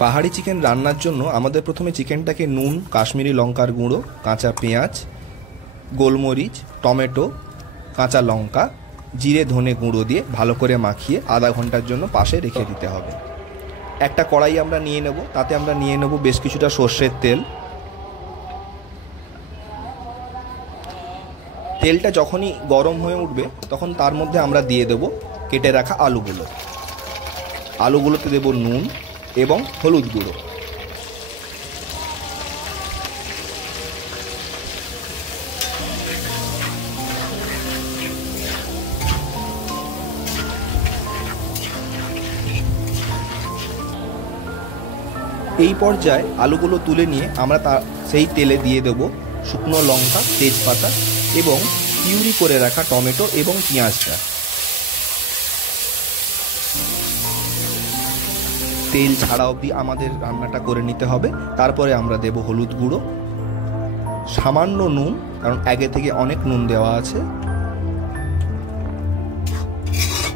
পাহাড়ি চিকেন রান্নার জন্য আমাদের প্রথমে চিকেনটাকে নুন, কাশ্মীরি লঙ্কার গুঁড়ো, কাঁচা পেঁয়াজ, গোলমরিচ, টমেটো, কাঁচা লঙ্কা, জিরে ধনে গুঁড়ো দিয়ে ভালো করে মাখিয়ে আধা ঘন্টার জন্য পাশে রেখে দিতে হবে। একটা কড়াই আমরা নিয়ে নেব, তাতে আমরা নিয়ে নেব বেশ কিছুটা সর্ষের তেল। তেলটা যখনই গরম হয়ে উঠবে তখন তার মধ্যে আমরা দিয়ে দেব কেটে রাখা আলুগুলো। আলুগুলোতে দেব নুন এবং হলুদ গুঁড়ো। এই পর্যায়ে আলুগুলো তুলে নিয়ে আমরা সেই তেলে দিয়ে দেব শুকনো লঙ্কা, তেজপাতা এবং পিউরি করে রাখা টমেটো এবং পেঁয়াজটা। তেল ছাড়া অবধি আমাদের রান্নাটা করে নিতে হবে। তারপরে আমরা দেব হলুদ গুঁড়ো, সামান্য নুন, কারণ আগে থেকে অনেক নুন দেওয়া আছে।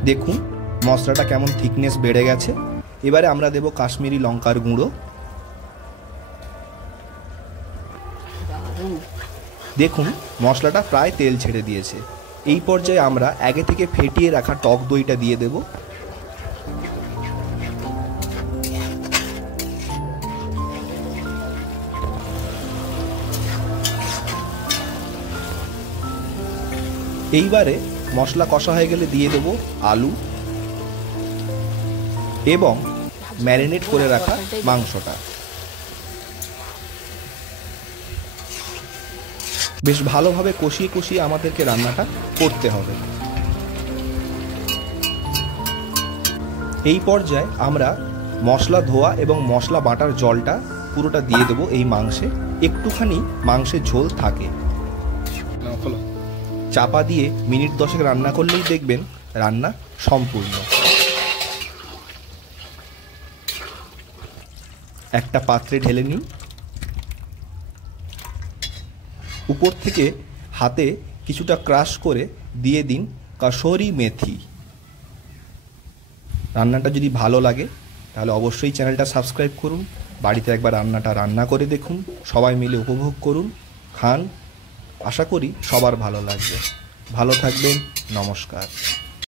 দেখুন মশলাটা কেমন থিকনেস বেড়ে গেছে। এবারে আমরা দেব কাশ্মীরি লঙ্কার গুঁড়ো। দেখুন মশলাটা প্রায় তেল ছেড়ে দিয়েছে। এই পর্যায়ে আমরা আগে থেকে ফেটিয়ে রাখা টক দইটা দিয়ে দেব। এইবারে মশলা কষা হয়ে গেলে দিয়ে দেব আলু এবং ম্যারিনেট করে রাখা মাংসটা। বেশ ভালোভাবে কষিয়ে কষিয়ে আমাদেরকে রান্নাটা করতে হবে। এই পর্যায়ে আমরা মশলা ধোয়া এবং মশলা বাটার জলটা পুরোটা দিয়ে দেবো এই মাংসে। একটুখানি মাংসের ঝোল থাকে। চাপা দিয়ে মিনিট 10 রান্না করলেই দেখবেন রান্না সম্পূর্ণ। একটা পাত্রে ঢেলে নিন। উপর থেকে হাতে কিছুটা ক্রাশ করে দিয়ে দিন কাসুরি মেথি। রান্নাটা যদি ভালো লাগে তাহলে অবশ্যই চ্যানেলটা সাবস্ক্রাইব করুন। বাড়িতে একবার রান্নাটা রান্না করে দেখুন, সবাই মিলে উপভোগ করুন, খান। আশা করি সবার ভালো লাগবে। ভালো থাকবেন। নমস্কার।